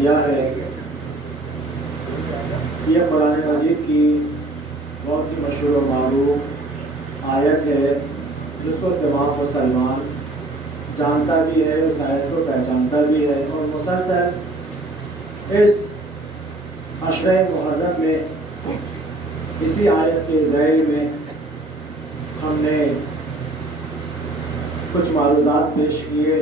کیا ہے یہ قرآن مجید کی بہت ہی مشہور و معروف آیت ہے جس کو تمام مسلمان جانتا بھی ہے، اس آیت کو پہچانتا بھی ہے، اور مسلسل اس عشرہ محرم میں اسی آیت کے ذیل میں ہم نے کچھ معروضات پیش کیے،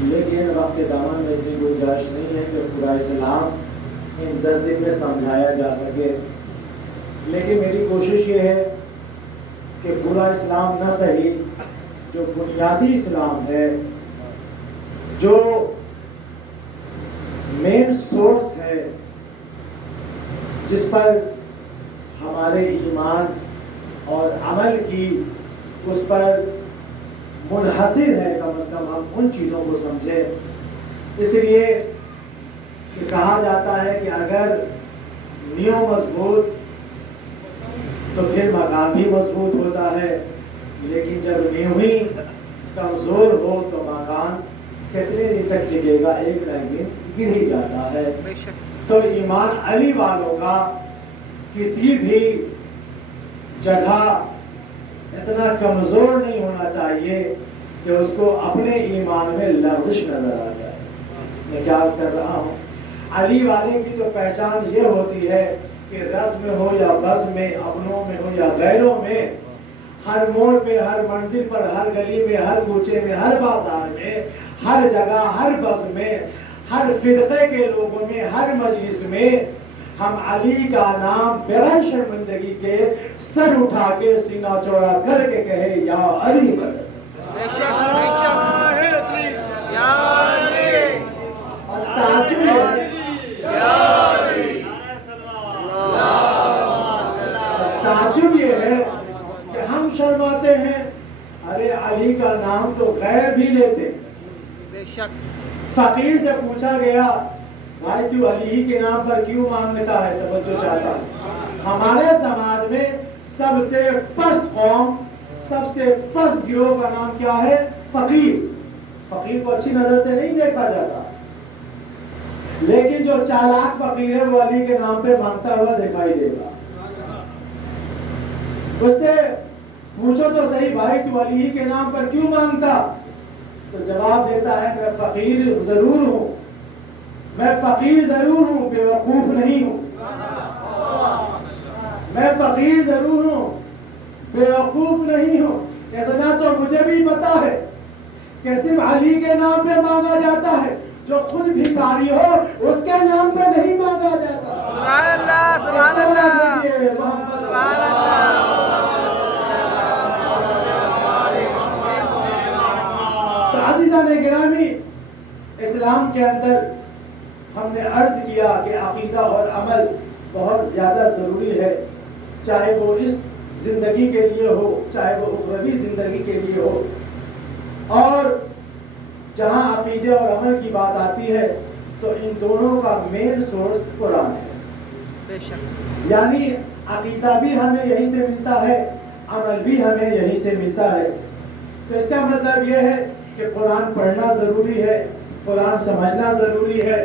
لیکن وقت کے دامن میں اتنی گنجائش نہیں ہے کہ پورا اسلام ان 10 دن میں سمجھایا جا سکے، لیکن میری کوشش یہ ہے کہ پورا اسلام نہ صحیح، جو بنیادی اسلام ہے، جو مین سورس ہے جس پر ہمارے ایمان اور عمل کی اس پر منحصر ہے، کم از کم ہم ان چیزوں کو سمجھیں۔ اس لیے کہ کہا جاتا ہے کہ اگر نیو مضبوط تو پھر مکان بھی مضبوط ہوتا ہے، لیکن جب نیو ہی کمزور ہو تو مکان کتنے دن تک ٹکے گا، ایک نہ ایک دن گر ہی جاتا ہے۔ تو ایمان علی والوں کا کسی بھی جگہ اتنا کمزور نہیں ہونا چاہیے کہ اس کو اپنے ایمان میں لغزش نظر آ جائے۔ میں کیا کر رہا ہوں، علی والے کی تو پہچان یہ ہوتی ہے کہ رس میں ہو یا بس میں، اپنوں میں ہو یا غیروں میں، ہر موڑ پہ، ہر منزل پر، ہر گلی میں، ہر کوچے میں، ہر بازار میں، ہر جگہ، ہر بس میں، ہر فرقے کے لوگوں میں، ہر مجلس میں ہم علی کا نام بغیر شرمندگی کے سر اٹھا کے سینہ چوڑا کر کے کہے یا علی مدد۔ بے شک بے شک یا علی، اور تعجب ہے، تعجب یہ ہے کہ ہم شرماتے ہیں، ارے علی کا نام تو غیر بھی لیتے۔ بے شک فقیر سے پوچھا گیا بھائی تو علی ہی کے نام پر کیوں مانگتا ہے، توجہ چاہتا ہے۔ ہمارے سماج میں سب سے پست قوم، سب سے پست گروہ کا نام کیا ہے؟ فقیر۔ فقیر کو اچھی نظر سے نہیں دیکھا جاتا، لیکن جو چالاک فقیر ہے وہ علی کے نام پہ مانگتا ہوا دکھائی دے گا۔ اس سے پوچھو تو صحیح بھائی تو علی ہی کے نام پر کیوں مانگتا، تو جواب دیتا ہے میں فقیر ضرور ہوں، میں فقیر ضرور ہوں، بے وقوف نہیں ہوں۔ میں فقیر ضرور ہوں، بے وقوف نہیں ہوں۔ اتنا تو مجھے بھی پتا ہے کہ صرف علی کے نام پہ مانگا جاتا ہے، جو خود بھکاری ہو اس کے نام پہ نہیں مانگا جاتا۔ سبحان اللہ سبحان اللہ سبحان اللہ۔ تو عزیزان گرامی، اسلام کے اندر ہم نے عرض کیا کہ عقیدہ اور عمل بہت زیادہ ضروری ہے، چاہے وہ اس زندگی کے لیے ہو، چاہے وہ اخروی زندگی کے لیے ہو۔ اور جہاں عقیدے اور عمل کی بات آتی ہے تو ان دونوں کا مین سورس قرآن ہے۔ بے شک یعنی عقیدہ بھی ہمیں یہیں سے ملتا ہے، عمل بھی ہمیں یہیں سے ملتا ہے۔ تو اس کا مطلب یہ ہے کہ قرآن پڑھنا ضروری ہے، قرآن سمجھنا ضروری ہے،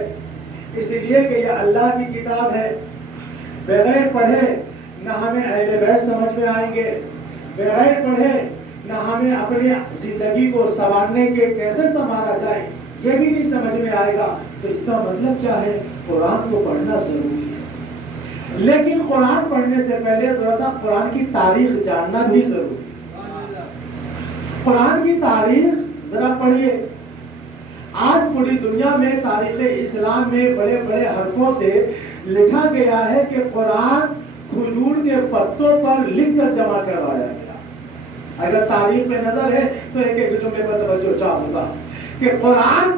اس لیے کہ یہ اللہ کی کتاب ہے۔ بغیر پڑھے نہ ہمیں اہل بیت سمجھ میں آئیں گے، بغیر پڑھے نہ ہمیں اپنی زندگی کو سنوارنے کے کیسے سنوارا جائے یہ بھی نہیں سمجھ میں آئے گا۔ تو اس کا مطلب کیا ہے؟ قرآن کو پڑھنا ضروری ہے، لیکن قرآن پڑھنے سے پہلے ذرا قرآن کی تاریخ جاننا بھی ضروری ہے۔ قرآن کی تاریخ ذرا پڑھیے۔ آج پوری دنیا میں تاریخ اسلام میں بڑے بڑے حرفوں سے لکھا گیا ہے کہ قرآن کھجور کے پتوں پر لکھ کر جمع کروایا گیا۔ اگر تاریخ پہ نظر ہے تو ایک ایک جملے پر توجہ چاہوں گا کہ قرآن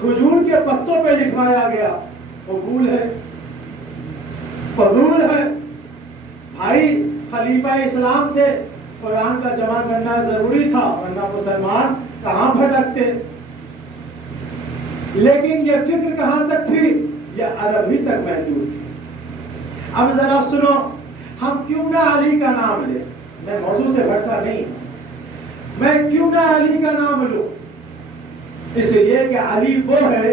کھجور کے پتوں پہ لکھوایا گیا۔ قبول ہے؟ قبول ہے؟ بھائی خلیفہ اسلام تھے، قرآن کا جمع کرنا ضروری تھا، ورنہ مسلمان کہاں بھٹکتے۔ لیکن یہ فکر کہاں تک تھی؟ یہ عربی تک محدود تھی۔ اب ذرا سنو، ہم کیوں نہ علی کا نام لیں؟ میں موضوع سے بھٹکا نہیں ہوں، میں کیوں نہ علی کا نام لوں؟ اس لیے کہ علی وہ ہے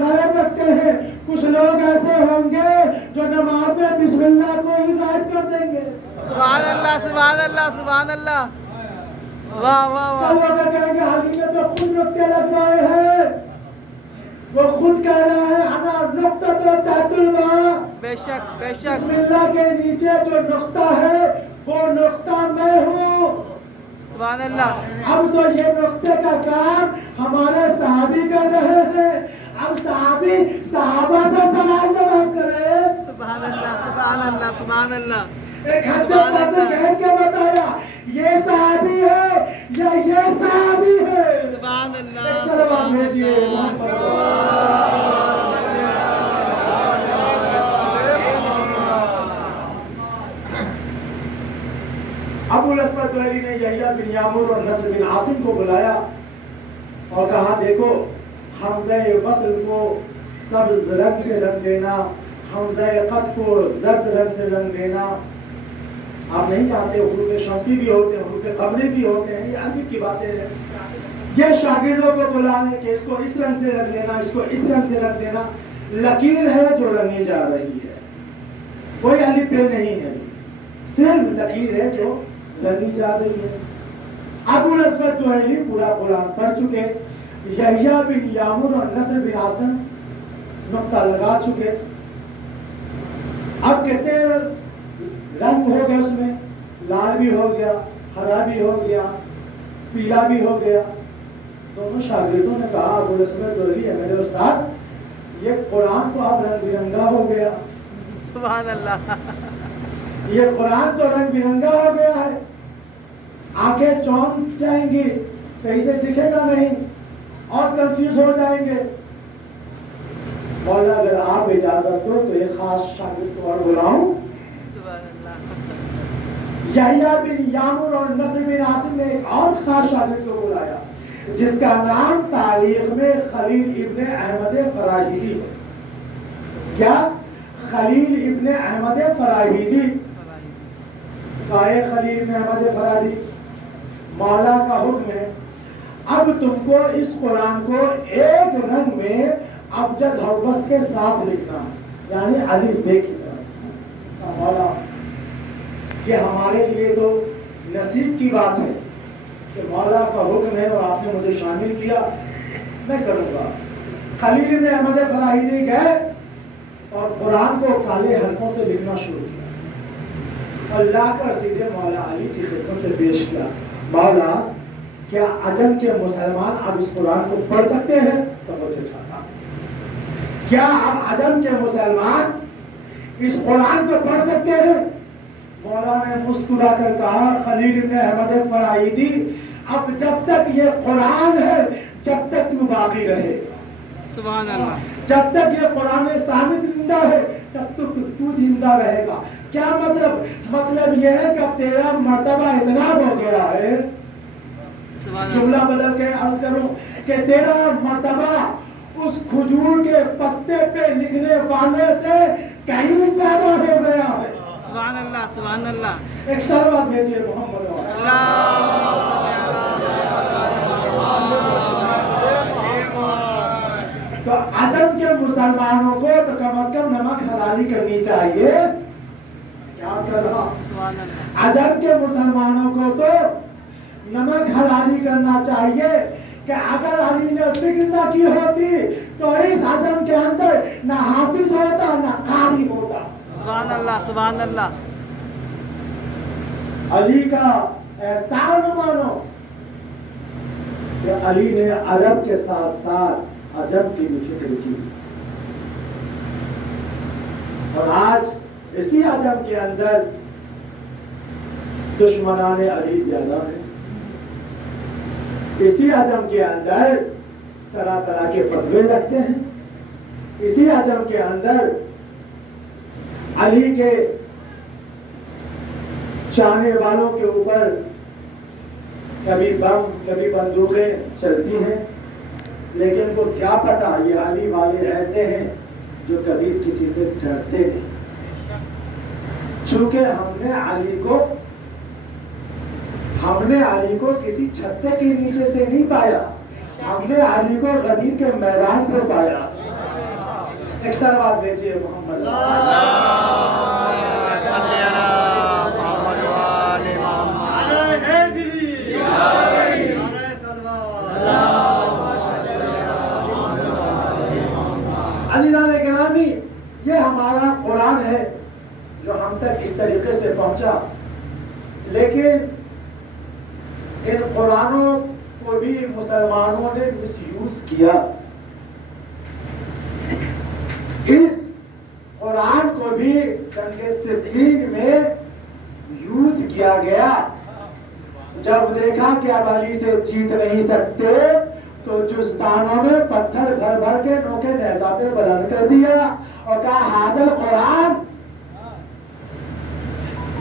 غیب رکھتے ہیں. کچھ لوگ ایسے ہوں گے جو نماز میں بسم اللہ کو ہی غائب کر دیں گے. سبحان اللہ سبحان اللہ سبحان اللہ. واہ واہ واہ. تو وہ کہیں گے علی نے تو خود نقطے لگوائے ہیں. وہ خود کہہ رہا ہے انا نقطہ تو تحت الماء. بے شک بے شک. بسم اللہ کے نیچے جو نقطہ ہے وہ نقطہ میں ہوں. سبحان اللہ. اب تو یہ نقطے کا کام ہمارے صحابی کر رہے ہیں. اب صحابی صحابہ سے سوال جواب کرے. سبحان اللہ سبحان اللہ سبحان اللہ. ایک حد پر کہہ کے بتایا یہ صحابی ہے یا یہ صحابی ہے. سبحان اللہ. ایک سلام بھیجیے ابو الاسود دؤلی نے یحییٰ بن یعمر اور نصر بن عاصم کو بلایا اور کہا دیکھو حمزہ وصل کو سبز رنگ سے رنگ دینا, حمزہ قطع کو زرد رنگ سے رنگ دینا. آپ نہیں جانتے حروف شمسی بھی ہوتے ہیں, حروف قمری بھی ہوتے ہیں, یہ عربی کی باتیں ہیں. یہ شاگردوں کو بلانے کہ اس کو اس رنگ سے رنگ دینا, اس کو اس رنگ سے رنگ دینا. لکیر ہے جو رنگی جا رہی ہے, کوئی الف پہ نہیں ہے, صرف لکیر ہے جو رنگی جا رہی ہے. ابو الاسود دؤلی پورا قرآن پڑھ چکے, یحییٰ بن یعمر اور نصر بن عاصم نقطہ لگا چکے. اب کہتے ہیں رنگ ہو گیا, اس میں لال بھی ہو گیا, ہرا بھی ہو گیا, پیلا بھی ہو گیا. دونوں شاگردوں نے کہا ابو الاسود دؤلی ہے میرے استاد, یہ قرآن تو اب رنگ برنگا ہو گیا. سبحان اللہ. یہ قرآن تو رنگ برنگا ہو گیا ہے, آنکھیں چونک جائیں گی, صحیح سے دکھے گا نہیں اور کنفیوز ہو جائیں گے. مولا اگر آپ اجازت دو تو ایک خاص شاگرد کو اور بلاؤں. سبحان اللہ. یحییٰ بن یعمر اور نصر بن عاصم نے ایک اور خاص شاگرد کو بلایا جس کا نام تاریخ میں خلیل ابن احمد فراہیدی ہے. کیا؟ خلیل ابن احمد فراہیدی. خلیل ابن احمد فراہیدی. مولا کا حکم ہے اب تم کو اس قرآن کو ایک رنگ میں ابجد حرف کے ساتھ لکھنا, یعنی الف بے کی طرح. مولا یہ ہمارے لیے تو نصیب کی بات ہے کہ مولا کا حکم ہے اور آپ نے مجھے شامل کیا, میں کروں گا. خلیل ابن احمد فراہیدی گئے اور قرآن کو کالے حرفوں سے لکھنا شروع کیا اور لا کر سیدھے مولا علی کی خدمت سے پیش کیا. مولا کیا عجم کے مسلمان اب اس قرآن کو پڑھ سکتے ہیں؟ توجہ چاہتا. کیا اب عجم کے مسلمان اس قرآن کو پڑھ سکتے ہیں؟ مولا نے مسکرا کر کہا خلیل ابن احمد فراہیدی اب جب تک یہ قرآن ہے جب تک تو باقی رہے. سبحان اللہ. جب تک یہ قرآن ثابت زندہ ہے تب تک تو زندہ رہے گا. کیا مطلب؟ مطلب یہ ہے کہ اب تیرا مرتبہ اتنا ہو گیا ہے, جملہ بدل کے عرض کروں کہ تیرا مرتبہ اس کھجور کے پتے پہ لکھنے والے سے کہیں زیادہ ہو گیا ہے. سبحان اللہ سبحان اللہ. ایک صلوات بھیجیے محمد. تو عجم کے مسلمانوں کو تو کم از کم نمک حلالی کرنی چاہیے. عجم کے مسلمانوں کو تو نمک حلالی کرنا چاہیے کہ اگر علی نے فکر نہ کی ہوتی تو اس عجم کے اندر نہ حافظ ہوتا نہ قاری ہوتا. سبحان اللہ سبحان اللہ. علی کا احسان مانو کہ علی نے عرب کے ساتھ ساتھ عجم کی بھی فکر کی. اور آج اسی عجم کے اندر دشمنان علی زیادہ ہیں. اسی عجم کے اندر طرح طرح کے فتوے لگتے ہیں. اسی عجم کے اندر علی کے چاہنے والوں کے اوپر کبھی بم کبھی بندوقیں چلتی ہیں, لیکن ان کو کیا پتا یہ علی والے ایسے ہیں جو کبھی کسی سے ڈرتے نہیں. چونکہ ہم نے علی کو کسی چھتے کے نیچے سے نہیں پایا, ہم نے علی کو غدیر کے میدان سے پایا. ایک صلوات بھیجیے محمد. عزیزان گرامی، یہ ہمارا قرآن ہے جو ہم تک اس طریقے سے پہنچا، لیکن ان قرآنوں کو بھی مسلمانوں نے مس یوز کیا. اس قرآن کو بھی جنگ صفین میں یوز کیا گیا. جب دیکھا کہ اب علی سے جیت نہیں سکتے تو جزدانوں میں پتھر بھر بھر کے نوکے نیزہ پہ بلند کر دیا اور کہا حاضر قرآن.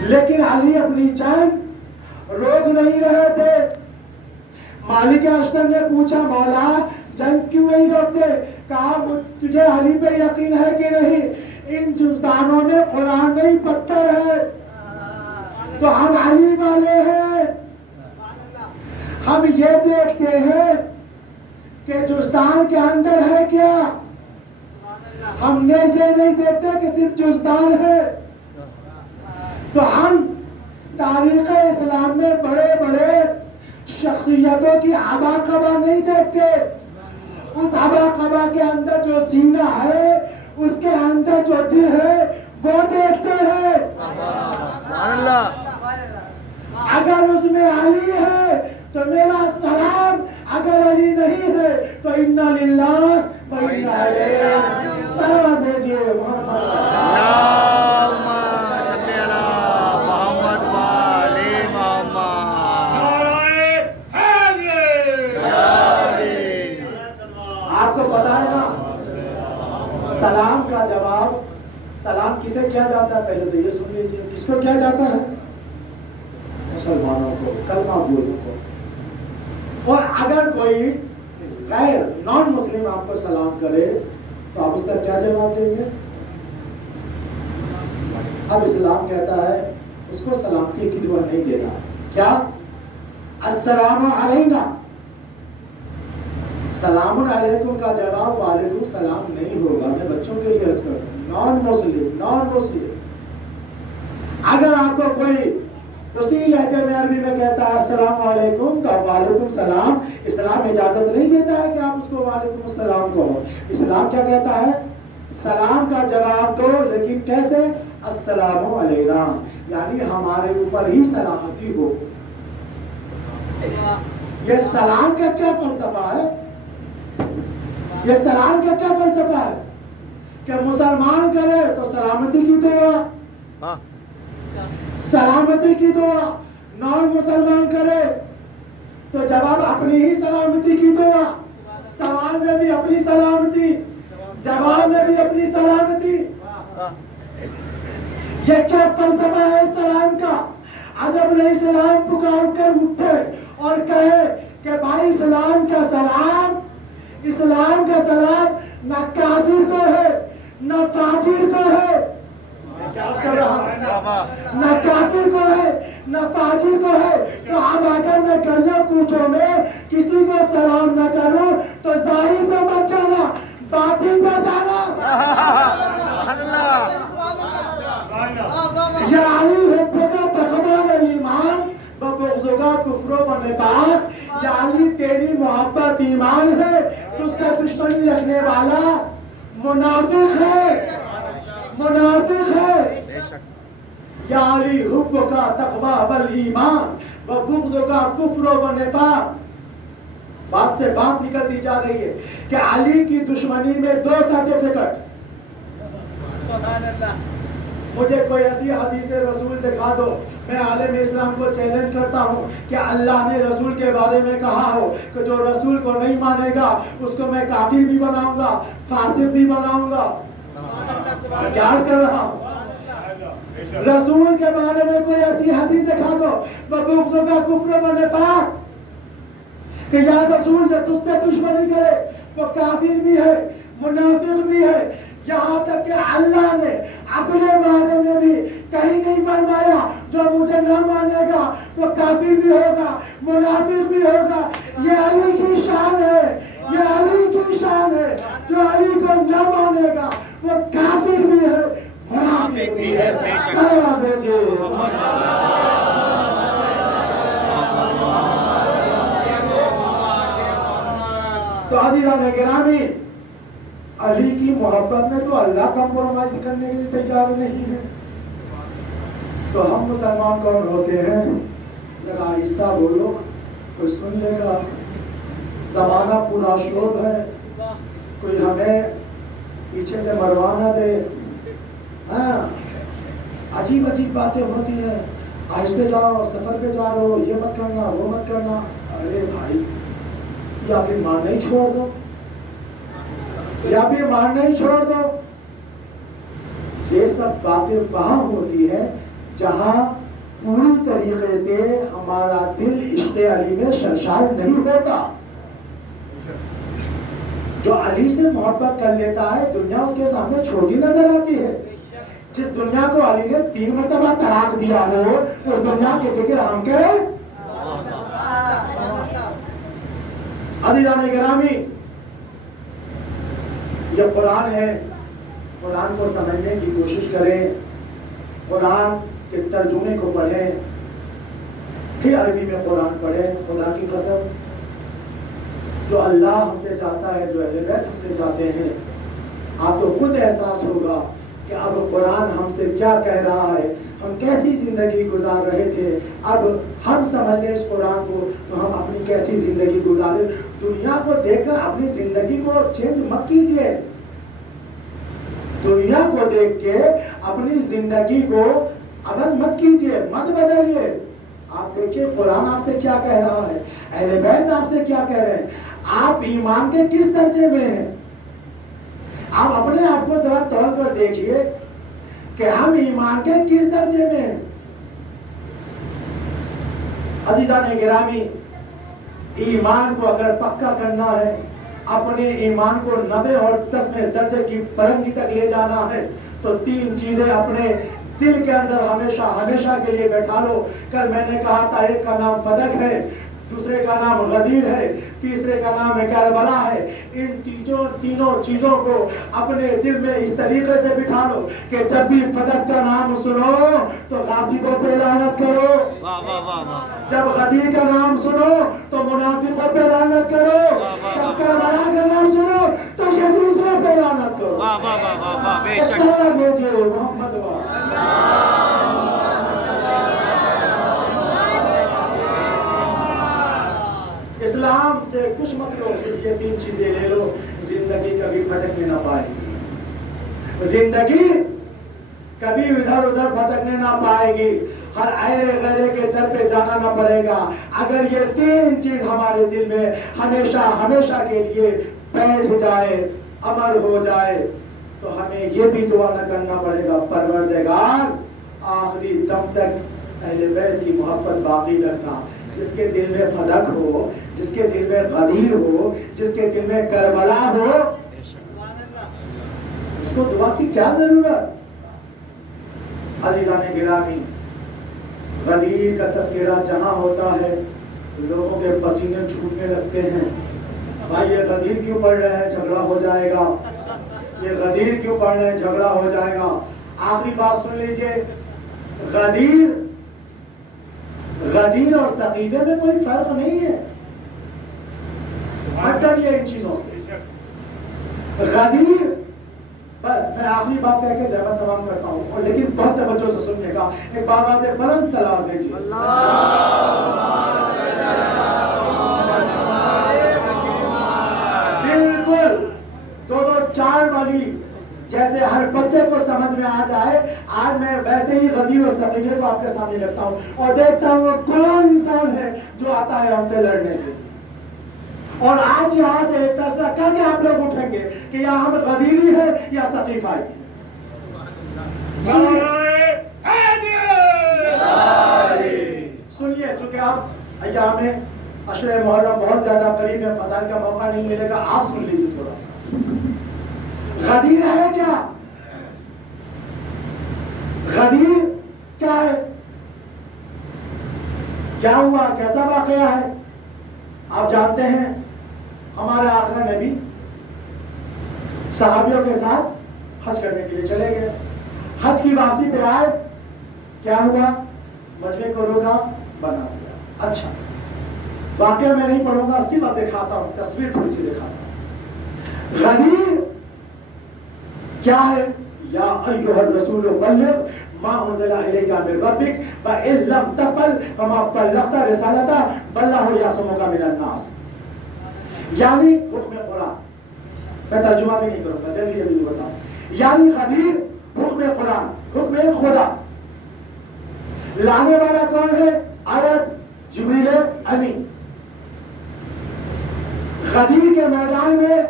لیکن علی اپنی جنگ روک نہیں رہے تھے. مالک اشتر نے پوچھا مولا جنگ کیوں نہیں روکتے؟ کہا تجھے علی پہ یقین ہے کہ نہیں؟ ان جزدانوں میں قرآن نہیں پتھر ہے، تو ہم علی والے ہیں. ہم یہ دیکھتے ہیں کہ جزدان کے اندر ہے کیا، ہم نے یہ نہیں دیکھتے کہ صرف جزدان ہے. تو ہم تاریخ اسلام میں بڑے بڑے شخصیتوں کی آبا قبا نہیں دیکھتے. اس آبا قبا کے اندر جو سینہ ہے، اس کے اندر جو دل ہے، وہ دیکھتے ہیں. اگر اس میں علی ہے تو میرا سلام، اگر علی نہیں ہے تو انا للہ و انا الیہ راجعون. سلام بھیجیے آپ کو پتا ہے نا سلام کا جواب، سلام کسے کیا جاتا ہے؟ پہلے تو یہ سن لیجیے، کس کو کیا جاتا ہے؟ مسلمانوں کو، کلمہ گویوں کو. اور اگر کوئی غیر نان مسلم آپ کو سلام کرے تو آپ اس کا کیا جواب دیں گے؟ اب اسلام کہتا ہے اس کو سلامتی کی دعا نہیں دینا. کیا؟ السلام علینا. سلام علیکم کا جواب وعلیکم السلام نہیں ہوگا. میں بچوں کے لیے عرض کرتا ہوں، نان مسلم اگر آپ کو کوئی اسی لہجے میں عربی میں کہتا ہے السلام علیکم تو وعلیکم السلام، اسلام اجازت نہیں دیتا ہے کہ آپ اس کو وعلیکم السلام کہو. اسلام کیا کہتا ہے؟ سلام کا جواب دو، لیکن کیسے؟ السلام علینا، یعنی ہمارے اوپر ہی سلامتی ہو. یہ سلام کا کیا فلسفہ ہے؟ یہ سلام کا کیا فلسفہ ہے کہ مسلمان کرے تو سلامتی کی دعا، سلامتی کی دعا. نان مسلمان کرے تو جواب اپنی ہی سلامتی کی دعا. سوال میں بھی اپنی سلامتی، جواب میں بھی اپنی سلامتی. یہ کیا فلسفہ ہے سلام کا؟ عجب نہیں سلام پکار کر اٹھے اور کہے کہ بھائی اسلام کا سلام نہ کافر کو ہے نہ فاجر کو ہے. نہ کافر کو ہے نہ فاجر کو ہے. تو اب اگر میں گلیوں کوچوں میں کسی کو سلام نہ کروں تو ظاہر میں مت جانا، باطن میں جانا. یا علی حب کا تقویٰ و ایمان بغض کا کفر و نفاق. یا علی تیری محبت ایمان ہے تو اس کا دشمنی رکھنے والا منافق ہے، منافق ہے. یا علی حب کا تقویٰ والایمان وبغض کا کفر و نفاق. بات سے بات نکلتی جا رہی ہے کہ علی کی دشمنی میں 2 سرٹیفکیٹ. مجھے کوئی ایسی حدیث رسول دکھا دو، میں عالم اسلام کو چیلنج کرتا ہوں کہ اللہ نے رسول کے بارے میں کہا ہو کہ جو رسول کو نہیں مانے گا اس کو میں کافر بھی بناؤں گا، فاسق بھی بناؤں گا. کیا کر رہا ہوں؟ رسول کے بارے میں کوئی ایسی حدیث دکھا دو بغض کا کفر و نفاق کہ یا رسول جو تجھ سے دشمنی کرے وہ کافر بھی ہے، منافق بھی ہے. یہاں تک کہ اللہ نے اپنے بارے میں بھی کہیں نہیں فرمایا جو مجھے نہ مانے گا وہ کافر بھی ہوگا، منافق بھی ہوگا۔ یہ علی کی شان ہے، یہ علی کی شان ہے۔ جو علی کو نہ مانے گا وہ کافر بھی ہے، منافق بھی ہے۔ تو عزیزان گرامی، علی کی محبت میں تو اللہ کمپرومائز کرنے کے لیے تیار نہیں ہے۔ تو ہم مسلمان کون ہوتے ہیں؟ ذرا آہستہ بولو، کوئی سن لے گا۔ زمانہ پورا شوب ہے، کوئی ہمیں پیچھے سے مروانا دے۔ ہاں، عجیب عجیب باتیں ہوتی ہیں، آہستہ جاؤ، سفر پہ جا رہو، یہ مت کرنا، وہ مت کرنا۔ ارے بھائی، یا پھر ماننا ہی چھوڑ دو، یا پھر ماننا ہی چھوڑ دو۔ یہ سب باتیں وہاں ہوتی ہے جہاں پوری طریقے سے ہمارا دل عشق علی میں سرشار نہیں ہوتا۔ جو علی سے محبت کر لیتا ہے دنیا اس کے سامنے چھوٹی نظر آتی ہے۔ جس دنیا کو علی نے 3 مرتبہ طلاق دیا ہو اس دنیا کی فکر ہم کریں۔ عزیزان گرامی، یہ قرآن ہے، قرآن کو سمجھنے کی کوشش کریں، قرآن کے ترجمے کو پڑھیں، پھر عربی میں قرآن پڑھیں۔ خدا کی قسم، جو اللہ ہم سے چاہتا ہے، جو اہل بیت ہم سے چاہتے ہیں، آپ کو خود احساس ہوگا کہ اب قرآن ہم سے کیا کہہ رہا ہے، ہم کیسی زندگی گزار رہے تھے، اب ہم سمجھ لیں اس قرآن کو تو ہم اپنی کیسی زندگی گزارے۔ دنیا کو دیکھ کر اپنی زندگی کو چینج مت کیجیے، دنیا کو دیکھ کے اپنی زندگی کو عوض مت کیجیے، مت بدلیے۔ آپ دیکھیے قرآن آپ سے کیا کہہ رہا ہے، اہل بیت آپ سے کیا کہہ رہے ہیں، آپ ایمان کے کس درجے میں ہیں۔ آپ اپنے آپ کو ذرا تول کر دیکھیے کہ ہم ایمان کے کس درجے میں ہیں۔ عزیزان گرامی، ایمان کو اگر پکا کرنا ہے، اپنے ایمان کو 90 اور 10 درجے کی بلندی تک لے جانا ہے تو 3 چیزیں اپنے دل کے اندر ہمیشہ کے لیے بیٹھا لو۔ کل میں نے کہا تھا ایک کا نام فدق ہے، دوسرے کا نام غدیر ہے، تیسرے کا نام کربلا ہے۔ ان تینوں چیزوں کو اپنے دل میں اس طریقے سے بٹھا لو کہ جب بھی فدق کا نام سنو تو غاصبوں پہ لعنت کرو، جب غدیر کا نام سنو تو منافقوں پہ لعنت کرو، جب کربلا کا نام سنو تو شہیدوں پہ لعنت کرو۔ محمد اسلام سے کچھ مت لو، صرف یہ 3 چیزیں لے لو، زندگی کبھی بھٹکنے نہ پائے گی، زندگی کبھی ادھر ادھر بھٹکنے نہ پائے گی، ہر ایرے غیرے کے در پہ جانا نہ پڑے گا۔ اگر یہ 3 چیز ہمارے دل میں ہمیشہ کے لیے بیٹھ جائے، امر ہو جائے، تو ہمیں یہ بھی دعا نہ کرنا پڑے گا، پروردگار آخری دم تک اہل بیت کی محبت باقی رکھنا۔ جس کے دل میں فدق ہو، جس کے دل میں غدیر ہو، جس کے دل میں کربلا ہو، اس کو دعا کی کیا ضرورت؟ عزیزان گرامی، غدیر کا تذکرہ جہاں ہوتا ہے لوگوں کے پسینے چھوٹنے لگتے ہیں۔ بھائی یہ غدیر کیوں پڑھ رہے ہیں، جھگڑا ہو جائے گا، یہ غدیر کیوں پڑھ رہے ہیں، جھگڑا ہو جائے گا۔ آخری بات سن لیجئے، غدیر اور سقیفے میں کوئی فرق نہیں ہے، ہٹ ڈالیے ان چیزوں سے۔ غدیر، بس میں آخری بات کہہ کے زحمت تمام کرتا ہوں، اور لیکن بہت توجہ سے سننے کا، ایک بابا سے بلند سلام دیجیے۔ بالکل 2-4 والی جیسے ہر بچے کو سمجھ میں آ جائے، آج میں ویسے ہی غدیر اور سقیفے کو آپ کے سامنے رکھتا ہوں اور دیکھتا ہوں وہ کون انسان ہے جو آتا ہے ہم سے لڑنے کے۔ اور آج یہاں سے ایک فیصلہ کر کے آپ لوگ اٹھیں گے کہ یا ہم غدیری ہے یا سقیفہ ہے۔ سنیے، چونکہ آپ ایام عشر محرم بہت زیادہ قریب ہے، فضائل کا موقع نہیں ملے گا، آپ سن لیجیے تھوڑا سا۔ غدیر ہے کیا؟ غدیر کیا ہے؟ کیا ہوا؟ کیسا واقعہ ہے؟ آپ جانتے ہیں ہمارے آقا نبی صحابیوں کے ساتھ حج کرنے کے لیے چلے گئے. حج کی واپسی پہ آئے, کیا ہوا؟ مجمع کو روکا, بنا دیا. اچھا واقعہ میں نہیں پڑھوں گا, سیدھا دکھاتا ہوں, تصویر تھوڑی سی دکھاتا ہوں. غدیر کیا ہے؟ یا ایھا الرسول بلغ ما انزل الیک من ربک فإن لم تفعل فما بلغت رسالتہ واللہ یعصمک من الناس. یعنی حکم قرآن, میں ترجمہ بھی نہیں کروں گا, جلدی جلدی بتاؤں. یعنی غدیر حکم قرآن, حکم خدا. لانے والا کون ہے؟ آیت جبریل امین. غدیر کے میدان میں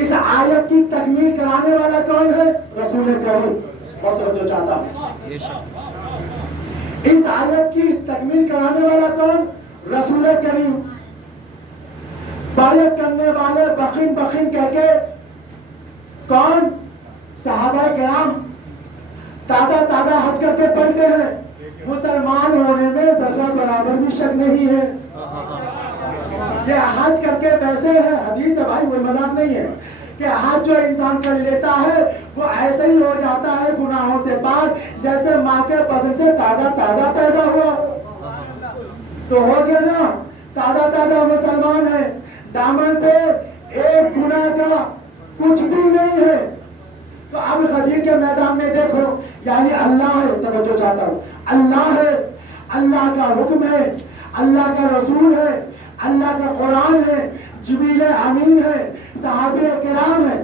اس آیت کی تکمیل کرانے والا کون ہے؟ رسول کریم. اور توجہ چاہتا ہوں, اس آیت کی تکمیل کرانے والا کون؟ رسول کریم. بیعت کرنے والے بخین بخین کہہ کے کون؟ صحابہ کرام. تازہ تازہ حج کر کے پڑھتے ہیں. مسلمان ہونے میں ذرہ برابر بھی شک نہیں ہے. یہ حج کر کے ویسے ہے, حدیث ہے بھائی, کوئی مذاق نہیں ہے, کہ حج جو انسان کر لیتا ہے وہ ایسے ہی ہو جاتا ہے گناہوں سے پاک جیسے ماں کے بدن سے تازہ تازہ پیدا ہوا. تو ہو گیا نا, تازہ تازہ مسلمان ہے, دامن پہ ایک گناہ کا کچھ بھی نہیں ہے. تو اب غدیر کے میدان میں دیکھو, یعنی اللہ ہے, توجہ چاہتا ہوں, اللہ ہے, اللہ کا حکم ہے, اللہ کا رسول ہے, اللہ کا قرآن ہے, جبریل امین ہے, صحابہ کرام ہے.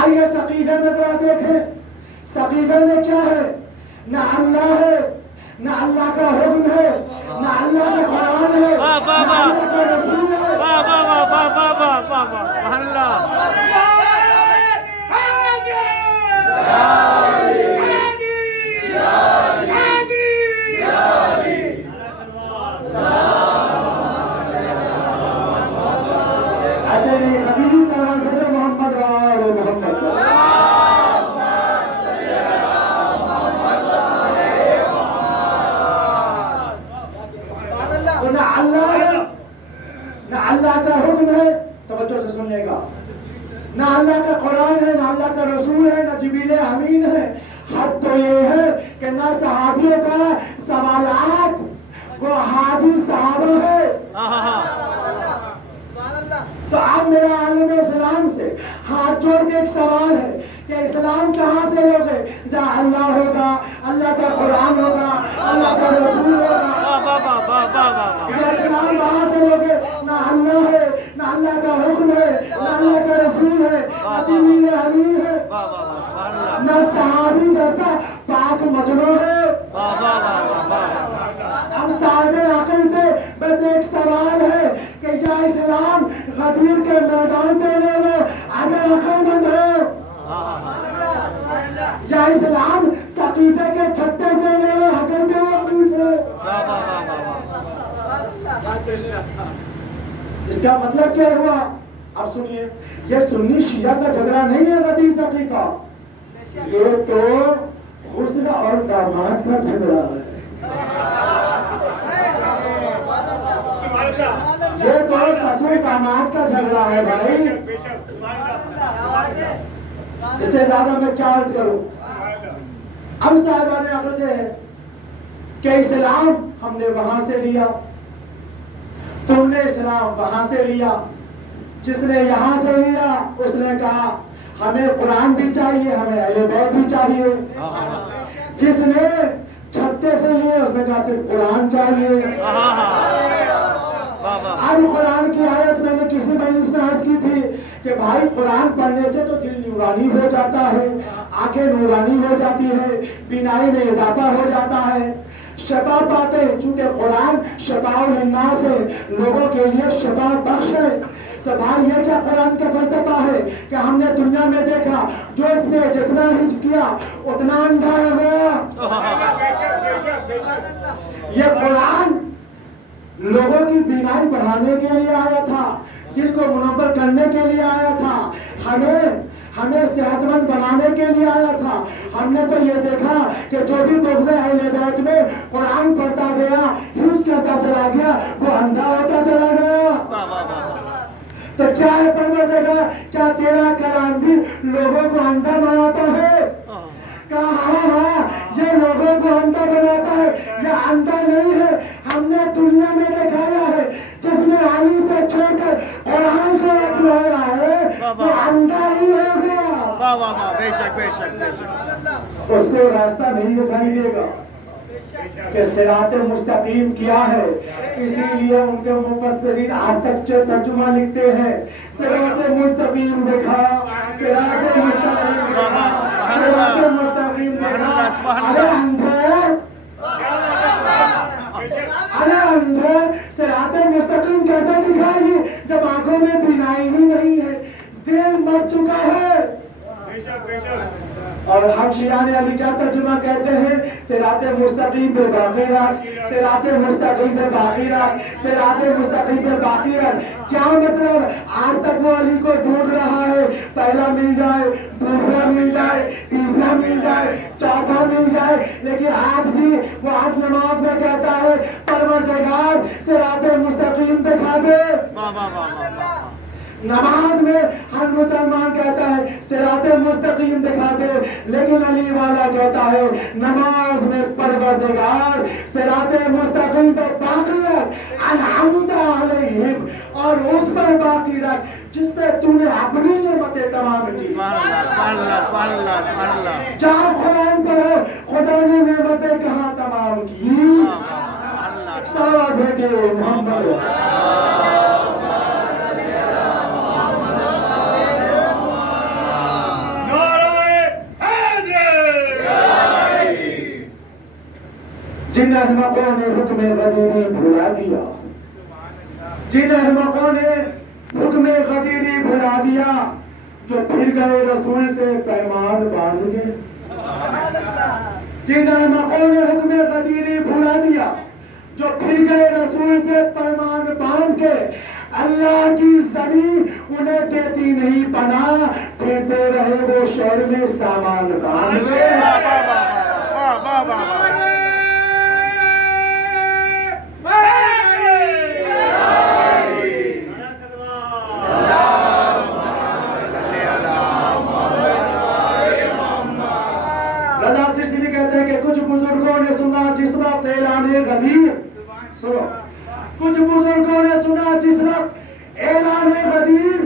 آئیے سقیفے میں ذرا دیکھیں, سقیفے میں کیا ہے؟ نہ اللہ ہے, نہ اللہ کا حکم ہے, نہ اللہ کا قرآن ہے, نہ اللہ کا رسول ہے. ایسے نہیں, حبیبی سلمان بھیجو, محمد رائے محمد. نہ اللہ ہے, نہ اللہ کا حکم ہے, توجہ سے سنیے گا, نہ اللہ کا قرآن ہے, نہ اللہ کا رسول ہے, نہ جبریل امین ہے. حد تو یہ ہے کہ نہ صحابیوں کا سوالات وہ حاجی صحابہ ہے. تو اب میرا عالم اسلام سے ہاتھ جوڑ کے ایک سوال ہے کہ اسلام کہاں سے لوگے؟ جہاں اللہ ہوگا, اللہ کا قرآن ہوگا, اللہ کا رسول ہوگا. اسلام کہاں سے لوگے؟ نہ اللہ ہے, نہ اللہ کا حکم ہے, نہ اللہ کا رسول ہے, نہ جبریل امین ہے, نہ صحابی جیسا پاک مجمع ہے. اب صاحب عقل سے بس ایک سوال ہے کہ یا اسلام غدیر کے میدان سے لے لو اگر عقل مند ہے, یا اسلام سقیفے کے چھتے سے لے لو اگر بے وقوف ہے. اس کا مطلب کیا ہوا؟ اب سنیے, یہ سنی شیعہ کا جھگڑا نہیں ہے غدیر سقیفہ, یہ تو حسن اور داماد کا جھگڑا ہے. یہ تو سسر داماد کا جھگڑا ہے بھائی. اس سے زیادہ میں کیا عرض کروں. اب صاحبان عقل سے ہے کہ اسلام ہم نے وہاں سے لیا, تم نے اسلام وہاں سے لیا. جس نے یہاں سے لیا اس نے کہا ہمیں قرآن بھی چاہیے, ہمیں اہل بیت بھی چاہیے. جس نے چھتے سے لیے اس نے کہا صرف قرآن چاہیے. اب قرآن کی آیت میں نے کسی مجلس میں عرض کی تھی کہ بھائی قرآن پڑھنے سے تو دل نورانی ہو جاتا ہے, آنکھیں نورانی ہو جاتی ہے, بینائی میں اضافہ ہو جاتا ہے, شفا پاتے, چونکہ قرآن شفاء للناس ہے, لوگوں کے لیے شفا بخش ہے. تو بھائی یہ کیا قرآن کا فلسفہ ہے کہ ہم نے دنیا میں دیکھا جو اس نے جتنا حفظ کیا اتنا اندھا ہو گیا. یہ قرآن لوگوں کی بینائی بڑھانے کے لیے آیا تھا, دل کو منور کرنے کے لیے آیا تھا، ہمیں صحت مند بنانے کے لیے آیا تھا۔ ہم نے تو یہ دیکھا کہ جو بھی بغض اہل بیت میں قرآن پڑھتا گیا، حفظ کرتا چلا گیا، وہ اندھا ہوتا چلا گیا۔ تو کیا ہے پروردگار، کیا تیرا کلام بھی لوگوں کو اندھا بناتا ہے؟ کہا ہاں، یہ لوگوں کو اندھا بناتا ہے، یہ اندھا نہیں ہے۔ ہم نے دنیا میں دکھایا ہے، جس نے علی سے چھوڑ کر قرآن کو اپنایا ہے وہ اندھا ہی ہو گیا۔ بے شک بے شک بے شک۔ اس کو راستہ نہیں دکھائی دے گا کہ صراط مستقیم کیا ہے۔ اسی لیے ان کے مفسرین آج تک جو ترجمہ لکھتے ہیں، صراط مستقیم دکھا، صراط مستقیم دکھا، صراط مستقیم دکھا۔ ارے اندھے صراط مستقیم کیسے دکھائے گی جب آنکھوں میں بینائی ہی نہیں ہے، دل مر چکا ہے۔ اور ہم شیعان علی کیا ترجمہ کہتے ہیں؟ صراط مستقیم پہ باقی رکھ، صراط مستقیم پہ باقی رکھ، صراط مستقیم پہ باقی رکھ۔ کیا مطلب؟ آج تک وہ علی کو ڈھونڈ رہا ہے، پہلا مل جائے، دوسرا مل جائے، تیسرا مل جائے، چوتھا مل جائے، لیکن آج بھی وہ آج نماز میں کہتا ہے پروردگار صراط مستقیم دکھا دے۔ نماز میں ہر مسلمان کہتا ہے صراط مستقیم دکھا دے، لیکن علی والا کہتا ہے نماز میں پروردگار صراط مستقیم پر باقی رکھ، انعمت علیہم، اور اس پر باقی رکھ جس پہ تو نے اپنی نعمتیں تمام کی۔ سبحان اللہ سبحان اللہ سبحان اللہ۔ جہاں قرآن پڑھو خدا نے نعمتیں کہاں تمام کی؟ صلوات بھیجے محمد۔ جن احمقوں نے حکم غدیری بھلا دیا، جن احمقوں نے حکم غدیری بھلا دیا، جو پھر گئے رسول سے پیمان باندھ گئے۔ جن احمقوں نے حکم غدیری بھلا دیا، جو پھر گئے رسول سے پیمان باندھ کے، اللہ کی زمین انہیں دیتی نہیں پناہ، پھرتے رہے وہ شہر میں سامان باندھ کے۔ کچھ بزرگوں نے سنا جس وقت اعلان غدیر،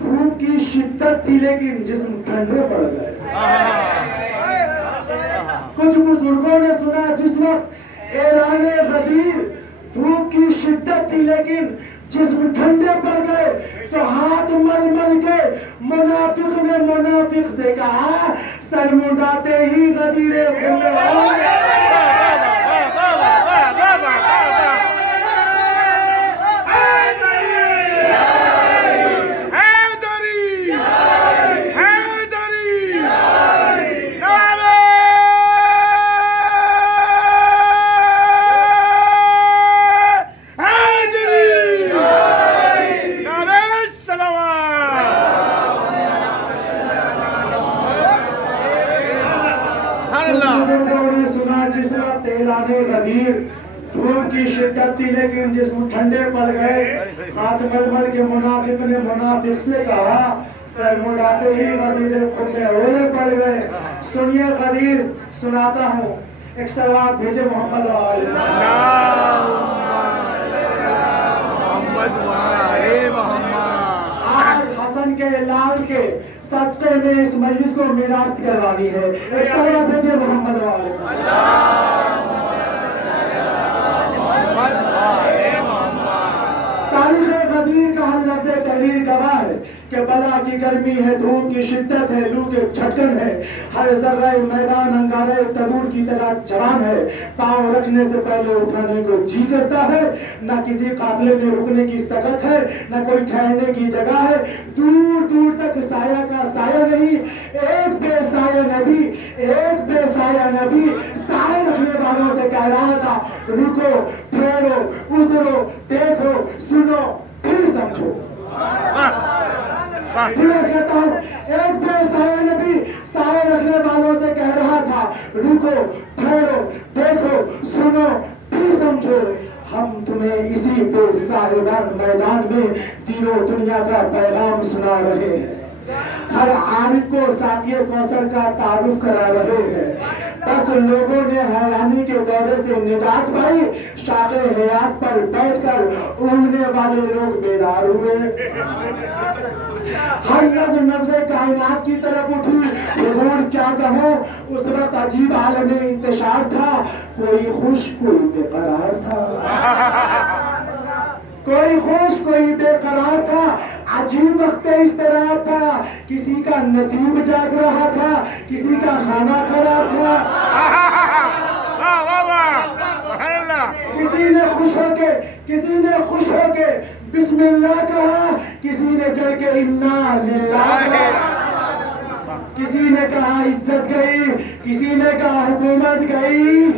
دھوپ کی شدت تھی لیکن جسم ٹھنڈے پڑ گئے۔ کچھ بزرگوں نے سنا جس وقت اعلان غدیر، دھوپ کی شدت تھی لیکن جسم ٹھنڈے پڑ گئے، تو ہاتھ مل مل کے منافق نے منافق سے کہا سر منڈاتے ہی غدیر خون ہو گئے۔ دھوپ کی شدت تھی لیکن جسم ٹھنڈے پڑ گئے، ہاتھ مل مل کے منافق نے منافق سے کہا سر منڈاتے ہی غدیر خود میں روئے پڑ گئے۔ سنیے غدیر سناتا ہوں، ایک صلوات بھیجے محمد وآلہ محمد۔ آج حسن کے لال کے صدقے میں اس مجلس کو میراث کروانی ہے، ایک صلوات بھیجے محمد وآلہ تاریخ غدیر کا ہر لفظ تحریر گواہ ہے کہ بلا کی گرمی ہے، دھوپ کی شدت ہے، لو کے جھٹکن ہے، ہر ذرہ میدان انگارے تنور کی طرح جوان ہے، پاؤں رکھنے سے پہلے اٹھانے کو جی کرتا ہے، نہ کسی قافلے میں رکنے کی سکت ہے، نہ کوئی ٹھہرنے کی جگہ ہے، دور دور تک سایہ کا سایہ نہیں، ایک بے سایہ نبی سایہ رکھنے والوں سے کہہ رہا تھا رکو، ٹھہرو، اترو، دیکھو، سنو، پھر سمجھو۔ کہتا ہوں ایک بے سایہ نبی سایہ رکھنے والوں سے کہہ رہا تھا رکو ٹھہرو دیکھو سنو پھر سمجھو ہم تمہیں اسی بے سایہ میدان میں دین و دنیا کا پیغام سنا رہے ہیں ہر عارف کو ساقی کوثر کا تعارف کرا رہے ہیں 10 لوگوں نے حیرانی کے دورے سے نجات پائی شاخ حیات پر بیٹھ کر اونگنے والے لوگ بیدار ہوئے ہر نظر کائنات کی طرف اٹھی حضور کیا کہو اس وقت عجیب عالم انتشار تھا کوئی خوش کوئی بے قرار تھا کوئی خوش کوئی بے قرار تھا عجیب وقت اضطراب تھا کسی کا نصیب جاگ رہا تھا کسی کا کھانا خراب تھا کسی نے خوش ہو کے بسم اللہ کہا کسی نے جڑ کے انا للہ کہا کسی نے کہا عزت گئی کسی نے کہا حکومت گئی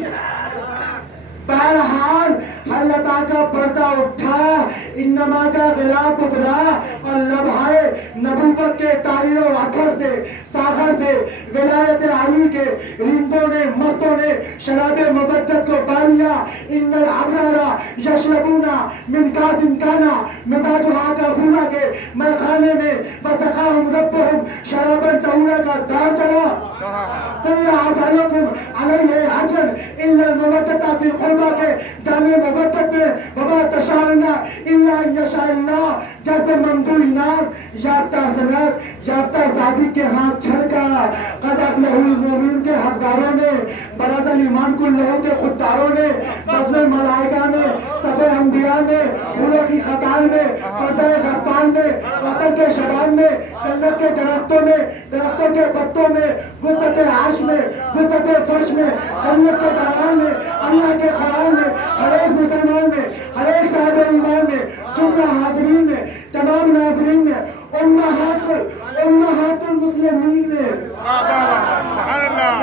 بہرحال حلتا کا پردہ اٹھا انما کا غلاف اترا اور لمحے نبوت کے طاہر و اطہر سے ساغر سے ولایت علی کے رندوں نے مستوں نے شراب مودت کو پا لیا ان الابرار یشربون من کاس کان مزاجها کافورا کے میخانے میں وسقاهم ربهم شرابا طہورا کا دار چلا قل اسألكم علیہ اجرا الا المودۃ فی القربى کے جامع مودت میں وما تشاءون الا ان یشاء اللہ جیسے ممدوح انعام یافتہ سند یافتہ صادق کے ہاتھ چھڑ کر قد افلح المؤمنون کے حقداروں نے برز الایمان کلہ کے خودداروں نے بزم ملائکہ نے صف انبیاء نے پھولوں کی خطان میں پردہ غفان میں وطن کے شباب میں جنت کے درختوں میں درختوں کے پتوں میں وسط عرش میں وسط فرش میں جنت کے داران میں اللہ کے قرآن میں ہر ایک مسلمان میں ہر ایک صاحب ایمان میں جملہ حاضرین میں تمام ناظرین میں امہات المسلمین میں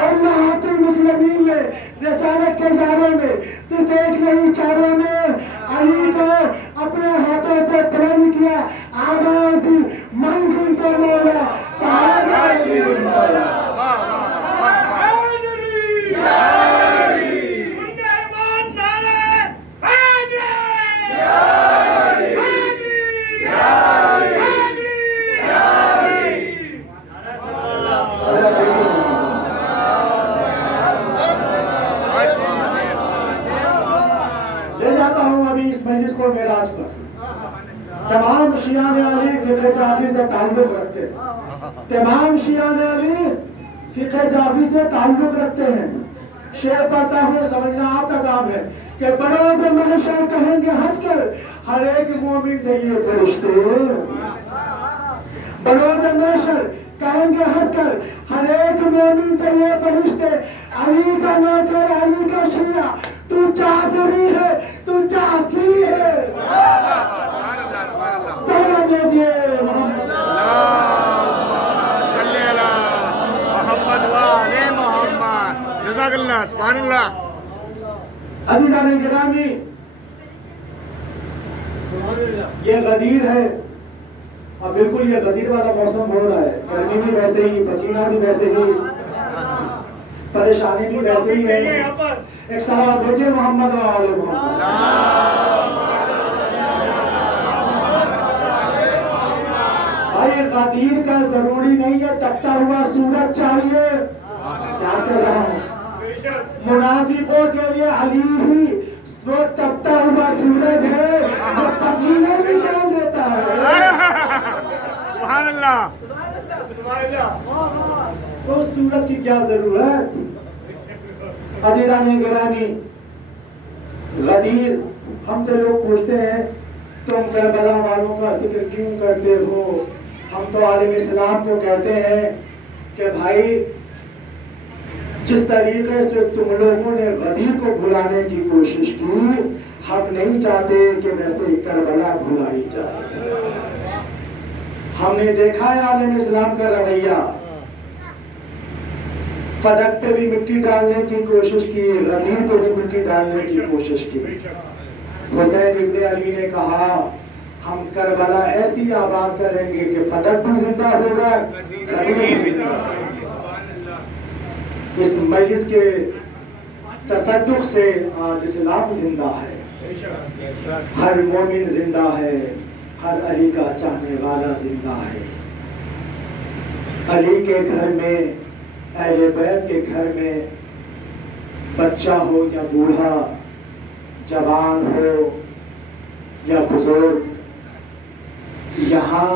امہات المسلمین میں رسالت کے جاروں میں صرف ایک نہیں چاروں میں علی کو اپنے ہاتھوں سے بلند کیا آواز دی من جن کو مولا معراج پر تمام شیعان علی فقہ جعفری سے تعلق رکھتے ہیں تمام شیعان علی فقہ جعفری سے تعلق رکھتے ہیں شعر پڑھتا ہوں سمجھنا آپ کا کام ہے کہ برود محشر کہیں گے ہنس کر ہر ایک مومن نے یہ فرشتے برود محشر کہیں گے ہنس کر ہر ایک مومن نے یہ فرشتے علی کا نوکر علی کا شیعہ تو جعفری ہے تو جعفری ہے سلام دیجئے محمد صلی اللہ محمد وآلِ محمد جزاک اللہ سبحان اللہ عزیزان گرامی یہ غدیر ہے اور بالکل یہ غدیر والا موسم ہو رہا ہے گرمی بھی ویسے ہی پسینہ بھی ویسے ہی پریشانی بھی ویسے ہی ہے ایک صلوات بھیجئے محمد و آل محمد بھائی غدیر کا ضروری نہیں ہے تپتا ہوا سورج چاہیے کیا کر رہا ہوں منافقوں کے لیے علی ہی وہ تپتا ہوا سورج ہے جو پسینے بھی جان دیتا ہے سبحان اللہ تو اس سورج کی کیا ضرورت عزیزان گرامی غدیر ہم سے لوگ پوچھتے ہیں تم کربلا والوں کا ذکر کیوں کرتے ہو ہم تو عالم اسلام کو کہتے ہیں کہ بھائی جس طریقے سے تم لوگوں نے غدیر کو بھلانے کی کوشش کی ہم نہیں چاہتے کہ ویسے کربلا بھلائی جائے ہم نے دیکھا ہے عالم اسلام کا رویہ فدق پہ بھی مٹی ڈالنے کی کوشش کی غدیر پہ بھی مٹی ڈالنے کی کوشش کی حسین ابن علی نے کہا ہم کربلا ایسی آباد کریں گے کہ فتح بھی زندہ ہوگا، قدیر بھی زندہ ہوگا۔ اس مجلس کے تصدق سے آج اسلام زندہ ہے، ہر مومن زندہ ہے، ہر علی کا چاہنے والا زندہ ہے۔ علی کے گھر میں، اہل بیت کے گھر میں، بچہ ہو یا بوڑھا، جوان ہو یا بزرگ، یہاں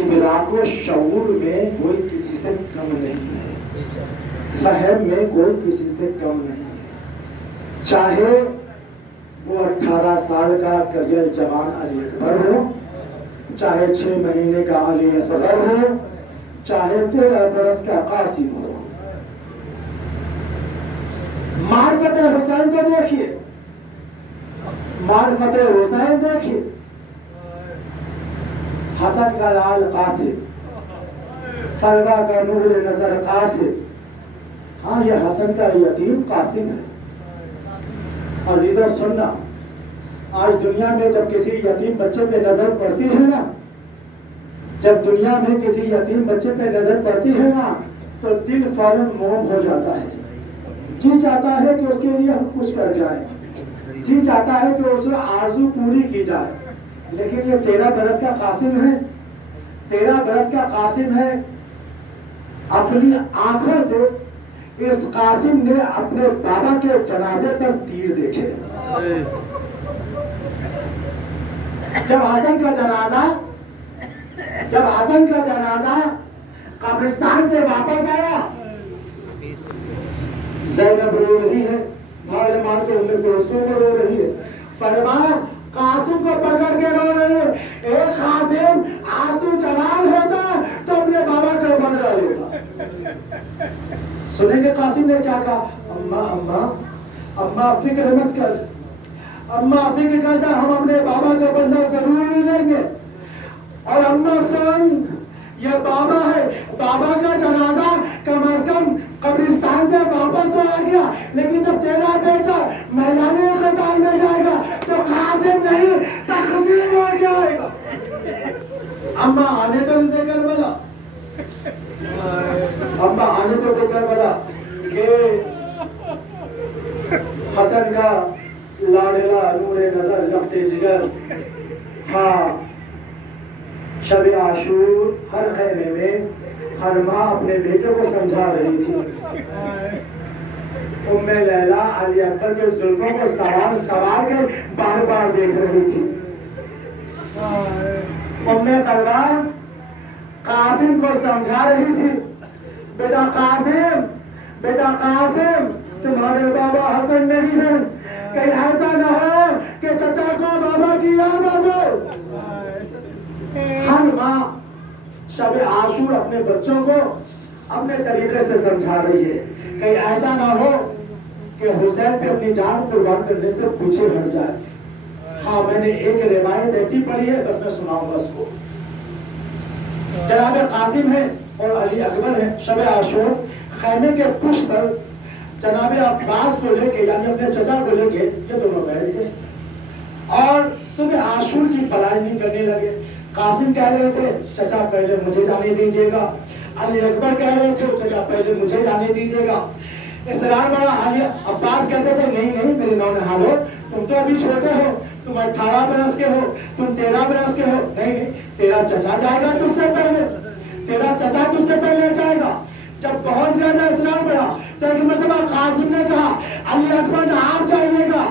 ادراک و شعور میں کوئی کسی سے کم نہیں ہے، فہم میں کوئی کسی سے کم نہیں ہے، چاہے وہ 18 سال کا کریل جوان علی اکبر ہو، چاہے 6 مہینے کا علی اصغر ہو، چاہے 13 برس کا قاسم ہو۔ معرفت حسین کو دیکھیے، معرفت حسین دیکھیے، حسن کا لال قاسم، فروا کا نور نظر قاسم۔ ہاں، یہ حسن کا یتیم قاسم ہے۔ عزیزوں سننا، آج دنیا میں جب کسی یتیم بچے پہ نظر پڑتی ہے نا، جب دنیا میں کسی یتیم بچے پہ نظر پڑتی ہے نا، تو دل فوراً موم ہو جاتا ہے، جی چاہتا ہے کہ اس کے لیے ہم کچھ کر جائیں، جی چاہتا ہے کہ اس کی آرزو پوری کی جائے۔ لیکن یہ 13 برس کا قاسم ہے، 13 برس کا قاسم ہے، اپنی آنکھوں سے اس قاسم نے اپنے بابا کے جنازے پر تیر دیکھے۔ جب حسن کا جنازہ قبرستان سے واپس آیا، زینب رو رہی ہے، بھاڑے مار کے ام کلثوم کو رو رہی ہے، فرمایا قاسم کو پکڑ کے رو رہی ہے، اے قاسم، آج تو جلال ہوتا تو اپنے بابا کا بدلہ لیتا۔ سنیں گے قاسم نے کیا کہا؟ اماں فکر مت کر، اماں فکر کرتا، ہم اپنے بابا کا بدلہ ضرور لیں گے۔ اور اماں سن، یہ بابا ہے، بابا کا جنازہ کم از کم قبرستان سے واپس تو آ گیا، لیکن جب تیرا بیٹا میدان قتال میں جائے گا تو قاسم نہیں تقسیم ہو جائے گا۔ اماں آنے تو دے کربلا، اماں آنے تو دے کربلا کہ حسن کا لاڈلا نور نظر لخت جگر، ہاں شب عاشور ہر خیمے میں ہر ماں اپنے بیٹے کو سمجھا رہی تھی۔ ام لیلا علی اکبر کے ظلموں کو سوار کے بار بار دیکھ رہی تھی۔ ام طلحہ قاسم کو سمجھا رہی تھی، بیٹا قاسم، بیٹا قاسم، تمہارے بابا حسن نہیں ہیں، کہیں ایسا نہ ہو کہ چچا کو بابا کی یاد آ جائے۔ ہر ماں شب عاشور اپنے بچوں کو اپنے طریقے سے سمجھا رہی ہے، کہیں ایسا نہ ہو کہ حسین پہ اپنی جان قربان کرنے سے پیچھے ہٹ جائے۔ ہاں، میں نے ایک روایت ایسی پڑھی ہے، بس میں سناؤں گا اس کو۔ جناب قاسم ہے اور علی اکبر ہے، شب عاشور خیمے کے پشت پر جناب عباس کو لے کے، یعنی اپنے چچا کو لے کے یہ دونوں بیٹھ گئے اور صبح عاشور کی پلاننگ کرنے لگے۔ قاسم کہہ رہے تھے چچا پہلے مجھے جانے دیجیے گا، علی اکبر کہہ رہے تھے چچا پہلے مجھے جانے دیجیے گا۔ اصرار بڑا، علی عباس کہتے تھے نہیں نہیں میرے نونہالو، تم تو ابھی چھوٹے ہو، تم 18 برس کے ہو، تم 13 برس کے ہو، نہیں نہیں تیرا چچا جائے گا تجھ سے پہلے، تیرا چچا تجھ سے پہلے جائے گا۔ جب بہت زیادہ اصرار بڑھا تو ایک مرتبہ قاسم نے کہا علی اکبر نہ آپ جائیے گا،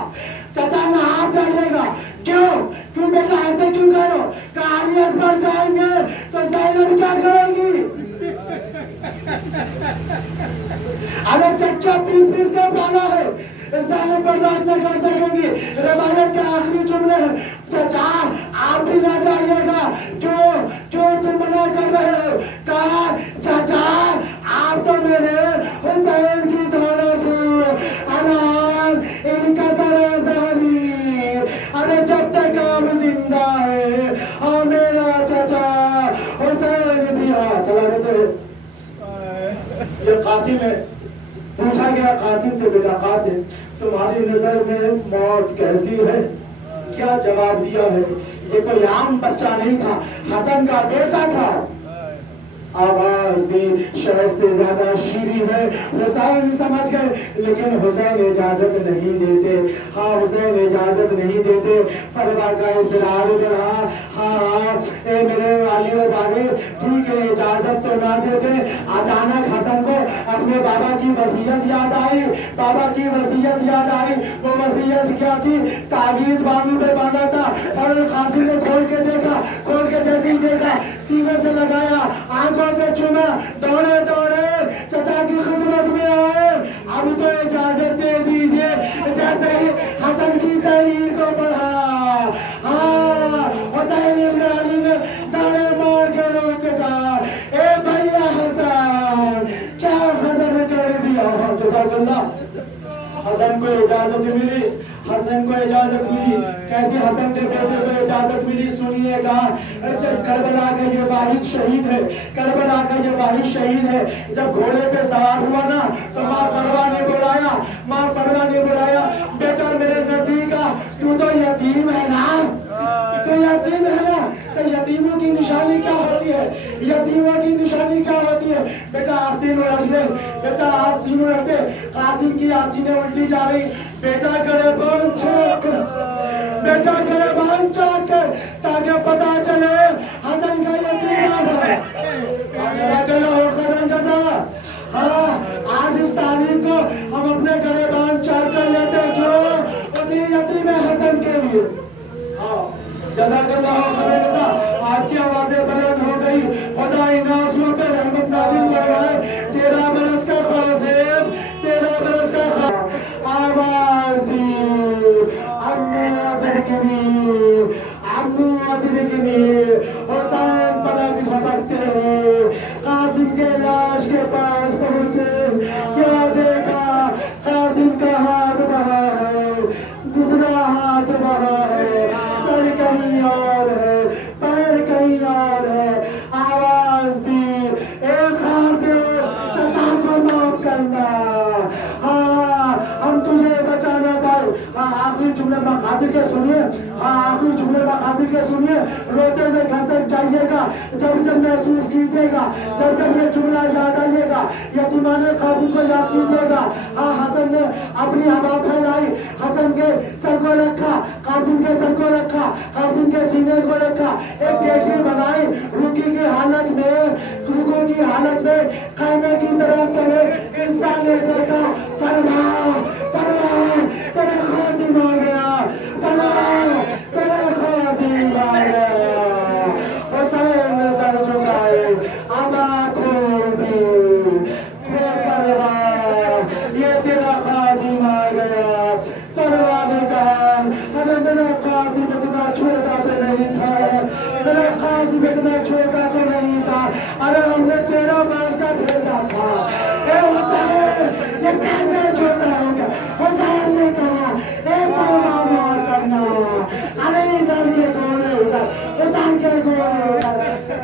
چچا نہ آپ جائیے گا۔ کیوں بیٹا ایسے کیوں کہہ رہے ہو؟ کہ علی اکبر جائیں گے تو زینب کیا کریں گی؟ ارے چچا پیس کے پالا ہے، زینب برداشت نہ کر سکیں گی۔ روایت کے آخری جملے ہیں چچا آپ بھی نہ جائیے گا، کیوں تم منع کر رہے ہو؟ کہا چچا آپ تو میرے حسین کی دولت ہو، الان ان کا ذہنی، ارے جب تک آپ زندہ ہے اور میرا چچا حسین بھی سلامت ہے۔ یہ قاسم ہے، پوچھا گیا قاسم سے بیٹا قاسم تمہاری نظر میں موت کیسی ہے؟ کیا جواب دیا ہے. یہ کوئی عام بچہ نہیں تھا, حسن کا بیٹا تھا. آواز بھی شہد سے زیادہ شیریں ہے. حسین سمجھ گئے, لیکن حسین اجازت نہیں دیتے. ہاں حسین اجازت نہیں دیتے. فروا کا اصرار رہا. ہاں اے میرے والی و وارث, ٹھیک ہے اجازت تو نہ دیتے. اچانک حسن کو اپنے بابا کی وصیت یاد آئی. بابا کی وصیت یاد آئی. وہ وصیت کیا تھی؟ تعویذ بازو پہ باندھا تھا. اور قاسم نے کھول کے دیکھا, کھول کے جیسے ہی دیکھا سینے سے لگایا, آنکھوں سے چوما, دوڑے دوڑے چچا کی خدمت میں آئے. اب تو اجازت دے دیجیے. جیسے ہی حسن کی تحریر کو پڑھا, ہاں حسین ابن علی نے داڑے مار کے روک کہا, اے بھیا حسن کیا حسن کر دیا. جزاک اللہ. حسن کو اجازت ملی, حسن کو اجازت ملی. کیسے حسن کے بیٹے کو اجازت ملی سنیے گا. کربلا کا یہ واحد شہید ہے, کربلا کا یہ واحد شہید ہے. جب گھوڑے پہ سوار ہوا نا تو ماں فروا نے بلایا, ماں فروا نے بلایا, بیٹا میرے نزدیک آ, تو یتیم ہے نا, تو یتیم ہے نا. تو یتیموں کی نشانی کیا ہوتی ہے, یتیموں کی نشانی کیا ہوتی ہے؟ بیٹا آستین رکھ لے, بیٹا آستین رکھ دے. قاسم کی آستینیں الٹی جا رہی. بیٹا گریبان چاک کر, بیٹا گریبان چاک کر, تاکہ پتا چلے حسن کا یتیم ہے. ہاں آج اس تاریخ کو ہم اپنے گریبان چاک کر لیتے. کیوں؟ اسی یتیم حسن کے لیے. ہاں جزاک اللہ خیر. آپ کی آوازیں بلند ہو گئی. خدا ان آنسوؤں پہ رحمت نازل فرمائے. 13 برس کا قاسم, 13 برس کا قاسم. آواز دی عمو ادرکنی, عمو ادرکنی. حسین پلک جھپکتے ہیں, قاسم کے لاش کے پاس پہنچے. کیا دیکھا؟ قاسم کا ہاتھ بہا ہے, دوسرا ہاتھ بہا ہے, سر کہیں اور ہے, پیر کہیں اور ہے. آواز دی, ایک ہاتھ چچا کو معاف کرنا. ہاں ہم تجھے بچانا پائے. ہاں آخری جملے مقادر کے سنیے, ہاں آخری جملے مقادر کے سنیے. روتے ہوئے گھر تک جائیے گا, جب جب محسوس کیجیے گا, جب جب یہ جملہ یاد آئیے گا, یتیمان قاسم کو یاد کیجیے گا. ہاں حسن نے اپنی ہوا پھیلائی, حسن کے سر کو رکھا, قاسم کے سر کو رکھا, قاسم کے سینے کو رکھا. ایک گیٹری بنائی, رکی کی حالت میں, رکو کی حالت میں خیمے کی طرف چلے. انسان نے دیکھا, فرما فرما تیرا قاسم آ گیا, فرما تیرا قاسم آ گیا. حسین نے سر جھکائے, آنکھ کھول دی. فرما یہ تیرا قاسم آ گیا. فرما نے کہا, ارے میرا قاسم اتنا چھوٹا تو نہیں تھا, میرا قاسم اتنا چھوٹا تو نہیں تھا. ارے ہم نے 13 برس کا بھیجا تھا. اے حسین یہ کیسے چھوٹا ہو گیا؟ حسین نے کہا, اے فرما معاف کرنا. ارے ادھر کے گھوڑے ادھر, ادھر کے گھوڑے ادھر.